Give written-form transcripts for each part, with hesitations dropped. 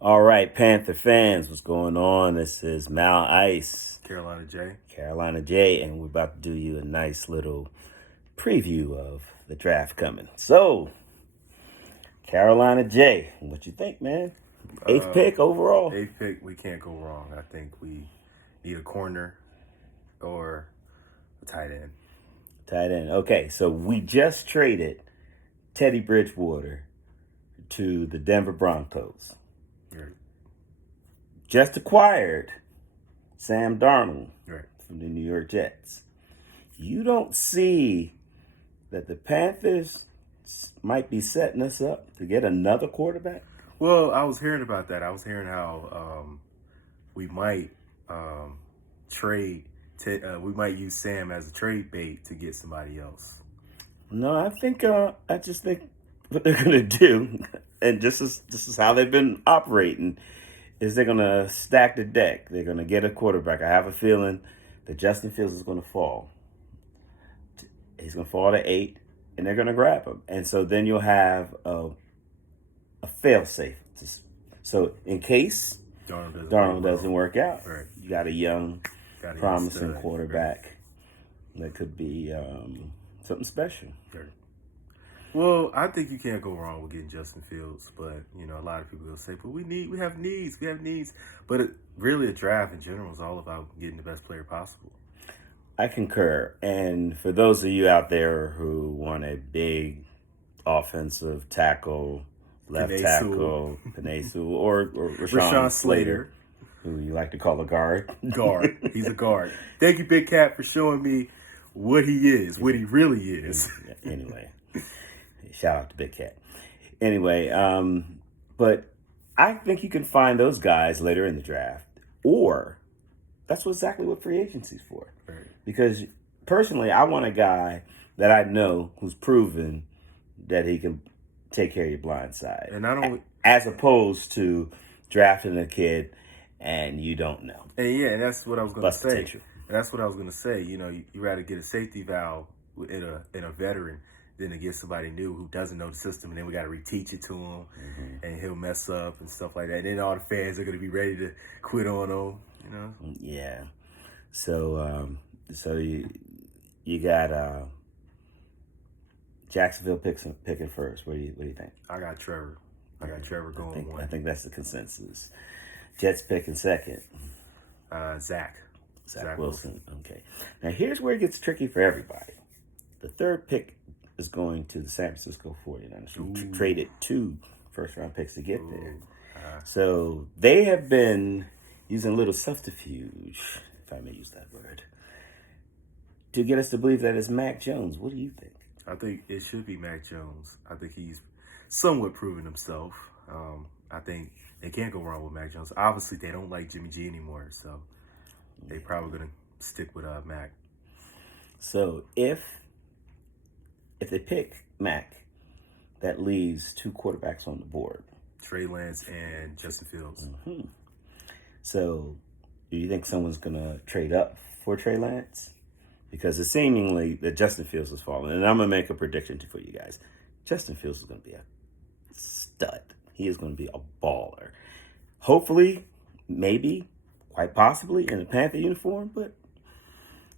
All right, Panther fans, what's going on? This is Mal Ice, Carolina J. Carolina J, and we're about to do you a nice little preview of the draft coming. So, Carolina J, what you think, man? Eighth pick overall. Eighth pick, we can't go wrong. I think we need a corner or a tight end. Tight end. Okay, so we just traded Teddy Bridgewater to the Denver Broncos. Right. Just acquired Sam Darnold Right. from the New York Jets. You don't see that the Panthers might be setting us up to get another quarterback? Well, I was hearing about that. I was hearing how we might trade. We might use Sam as a trade bait to get somebody else. No, I just think what they're gonna do, and this is how they've been operating, is they're gonna stack the deck. They're gonna get a quarterback. I have a feeling that Justin Fields is gonna fall. He's gonna fall to 8, and they're gonna grab him, and so then you'll have a fail safe. So in case Darnold doesn't work out, Right. you got a young, promising quarterback that could be something special. Right. Well, I think you can't go wrong with getting Justin Fields, but a lot of people will say, "But we have needs." But really, a draft in general is all about getting the best player possible. I concur. And for those of you out there who want a big offensive tackle, left tackle, Penei Sewell, or Rashawn Slater, who you like to call a guard. Guard. He's a guard. Thank you, Big Cat, for showing me what he is, what he really is. Anyway, shout out to Big Cat. Anyway, but I think you can find those guys later in the draft, or that's exactly what free agency is for. Right. Because personally, I want a guy that I know who's proven that he can take care of your blind side. And not only, as opposed to drafting a kid and you don't know. And that's what I was going to say. Potential. And that's what I was going to say. You rather get a safety valve in a veteran than to get somebody new who doesn't know the system, and then we got to reteach it to him, and he'll mess up and stuff like that. And then all the fans are going to be ready to quit on him. Yeah. So you got Jacksonville picking first. What do you think? I got Trevor. Going one. I think that's the consensus. Jets picking second. Zach Wilson. Okay. Now here's where it gets tricky for everybody. The third pick is going to the San Francisco 49ers, who traded 2 first-round picks to get there. So they have been using a little subterfuge, if I may use that word, to get us to believe that it's Mac Jones. What do you think? I think it should be Mac Jones. I think he's somewhat proven himself. I think they can't go wrong with Mac Jones. Obviously, they don't like Jimmy G anymore, so they're probably going to stick with Mac. So if they pick Mac, that leaves 2 quarterbacks on the board. Trey Lance and Justin Fields. Mm-hmm. So do you think someone's going to trade up for Trey Lance? Because it's seemingly that Justin Fields is falling. And I'm going to make a prediction for you guys. Justin Fields is going to be a stud. He is going to be a baller. Hopefully, maybe, quite possibly in a Panther uniform. But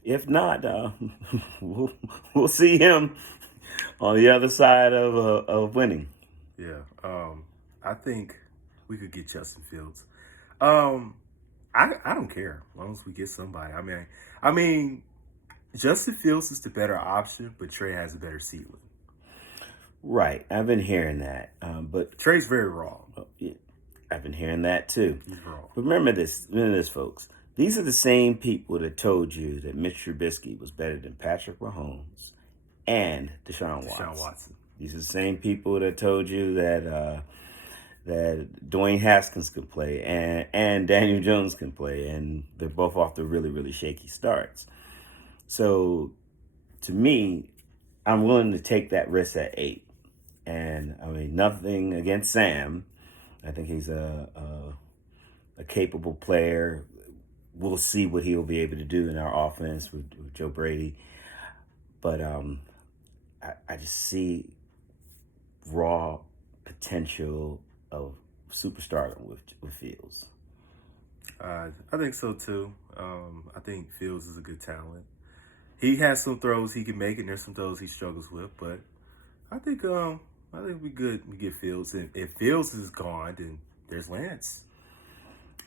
if not, we'll see him on the other side of winning. Yeah. I think we could get Justin Fields. I don't care as long as we get somebody. I mean, Justin Fields is the better option, but Trey has a better ceiling. Right. I've been hearing that. But Trey's very raw. Yeah, I've been hearing that too. He's raw. But remember this, folks. These are the same people that told you that Mitch Trubisky was better than Patrick Mahomes and Deshaun Watson. These are the same people that told you that Dwayne Haskins can play and Daniel Jones can play, and they're both off to really, really shaky starts. So, to me, I'm willing to take that risk at 8. And, nothing against Sam. I think he's a capable player. We'll see what he'll be able to do in our offense with Joe Brady. But I just see raw potential of superstardom with Fields. I think so too. I think Fields is a good talent. He has some throws he can make, and there's some throws he struggles with. But I think we good. We get Fields, and if Fields is gone, then there's Lance.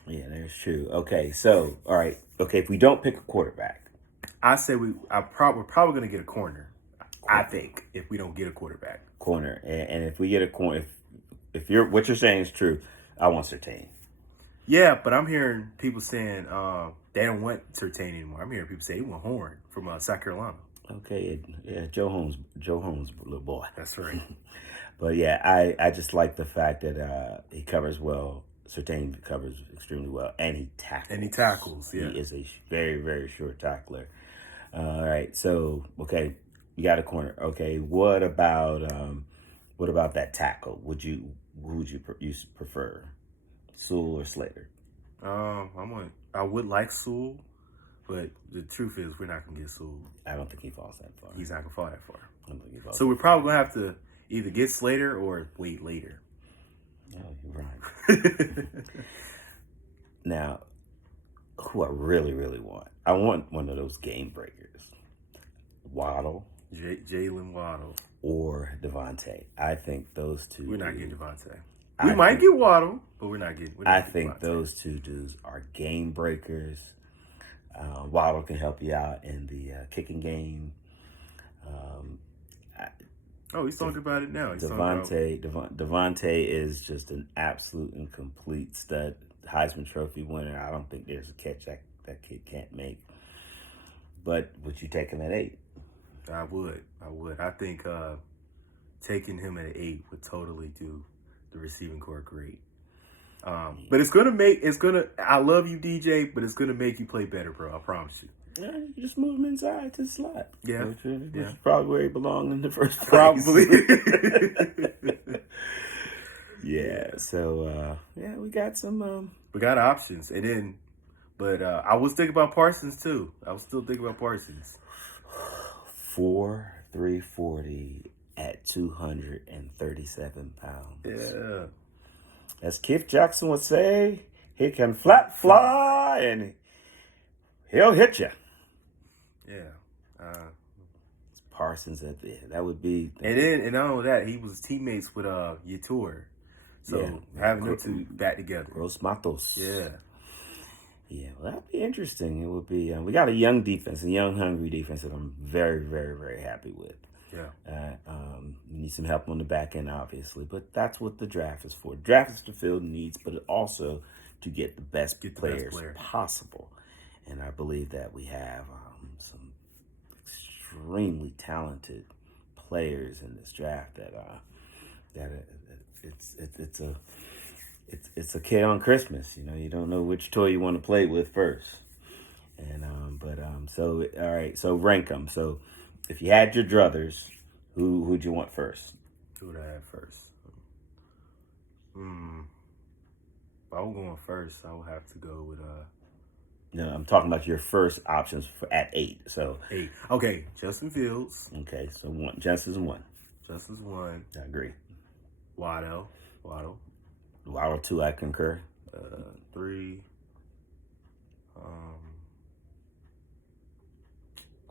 Yeah, that's true. Okay, so all right. Okay, if we don't pick a quarterback, I say we're probably going to get a corner. I think if we don't get a quarterback, and if we get a corner, if what you're saying is true, I want Surtain. Yeah, but I'm hearing people saying they don't want Surtain anymore. I'm hearing people say they want Horn from South Carolina. Okay, yeah, Joe Holmes, little boy. That's right. But yeah, I just like the fact that he covers well. Surtain covers extremely well, and he tackles. Yeah, he is a very, very short tackler. All right, so okay, you got a corner. Okay, what about that tackle? Who would you prefer, Sewell or Slater? I would like Sewell, but the truth is we're not gonna get Sewell. I don't think he falls that far. He's not gonna fall that far. I don't think he falls. So we're probably gonna have to either get Slater or wait later. Oh, you're right. Now, who I really, really want, I want one of those game breakers. Waddle. Jalen Waddle. Or Devontae. I think those two. We're not getting Devontae. We might get Waddle, but we're not getting. I think those two dudes are game breakers. Waddle can help you out in the kicking game. He's talking about it now. Devontae is just an absolute and complete stud. Heisman Trophy winner. I don't think there's a catch that kid can't make. But would you take him at 8? I would. I think taking him at 8 would totally do the receiving corps great. But I love you, DJ, but it's gonna make you play better, bro. I promise you. Yeah, you just move him inside to the slot. Yeah. Which is probably where he belonged in the first place. Probably. Yeah. So we got some. We got options, but I was thinking about Parsons too. I was still thinking about Parsons. 4'340" at 237 pounds. Yeah. As Keith Jackson would say, he can flat fly and he'll hit you. Yeah. Parsons that would be. And not only that, he was teammates with Yetur. So having them two back together. Gross Matos. Yeah. Yeah, well, that'd be interesting. It would be. We got a young defense, a young, hungry defense that I'm very, very, very happy with. Yeah. We need some help on the back end, obviously, but that's what the draft is for. Draft is to fill needs, but also to get the best players possible. And I believe that we have some extremely talented players in this draft it's a kid on Christmas. You don't know which toy you want to play with first. And so all right, so rank them. So if you had your druthers, who'd you want first? Who would I have first? If I was going first, I would have to go with No, I'm talking about your first options at 8. So 8. Okay, Justin Fields. Okay, so Justin's 1. Justin's 1. I agree. Waddle 2, I concur. 3.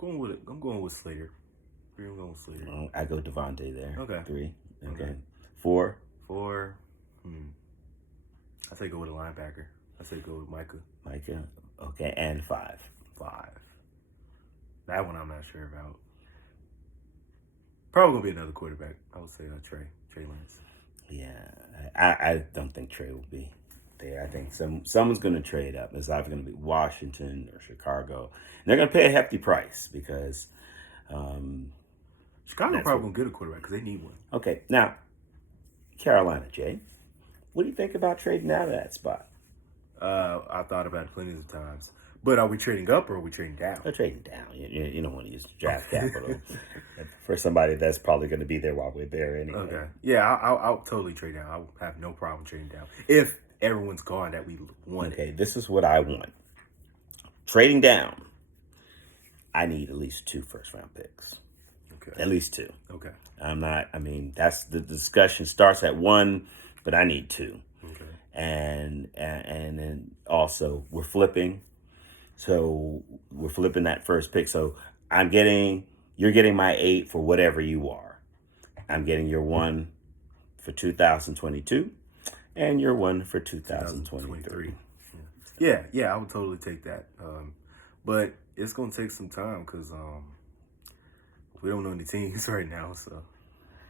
I'm going with Slater. I'm going with Slater. I go Devontae there. Okay. 3. Okay. 4. I say go with a linebacker. I say go with Micah. Okay, and 5. That one I'm not sure about. Probably gonna be another quarterback. I would say Trey Lance. Yeah, I don't think Trey will be there. I think someone's going to trade up. It's either going to be Washington or Chicago. And they're going to pay a hefty price because Chicago probably going to get a quarterback because they need one. Okay, now Carolina, Jay, what do you think about trading out of that spot? I thought about it plenty of times. But are we trading up or are we trading down? We're trading down. You don't want to use draft capital for somebody that's probably going to be there while we're there anyway. Okay. Yeah, I'll totally trade down. I'll have no problem trading down. If everyone's gone that we want. Okay, this is what I want. Trading down, I need at least 2 first-round picks. Okay. At least 2. Okay. That's the discussion starts at 1, but I need 2. Okay. And then also we're flipping. So we're flipping that first pick. So you're getting my 8 for whatever you are. I'm getting your 1 for 2022 and your 1 for 2023. Yeah, I would totally take that. But it's gonna take some time because we don't know any teams right now, so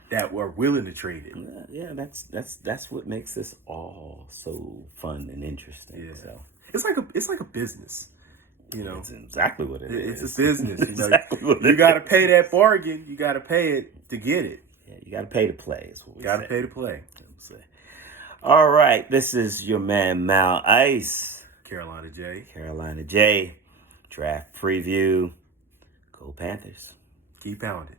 that we're willing to trade it. Yeah, that's what makes this all so fun and interesting. Yeah. So It's like a business. You know, it's exactly what it is. It's a business. You know, Exactly what you it got to is. pay that bargain. You got to pay it to get it. Yeah, you got to pay to play. Is what we Got to say. pay to play. All right, this is your man Mal Ice, Carolina J, draft preview. Go Panthers. Keep pounding.